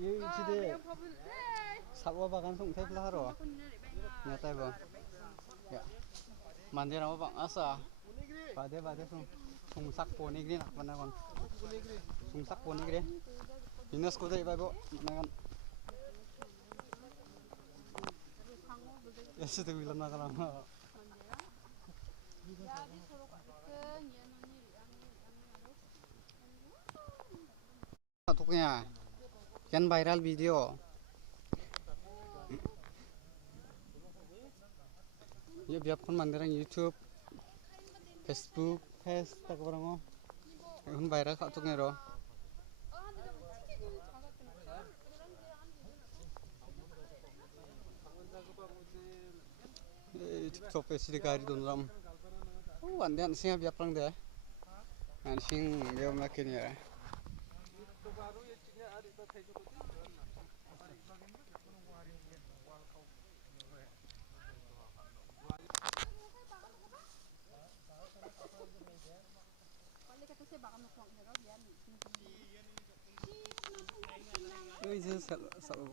이 지대 사과 바간 송태 플라하러 nyata bang ya mandir apa bang asa bade sungsak poni gini nak mana kon sungsak poni gini dinas ko dai babo nagan ya sudah bilang nak lama tuknya kan viral video ya biap kon mandirang YouTube Facebook tak barang kon viral kak tuknya ro TikTok pesi gari donram andian sing biap rang deh sing dia makin ya Oi, saya salah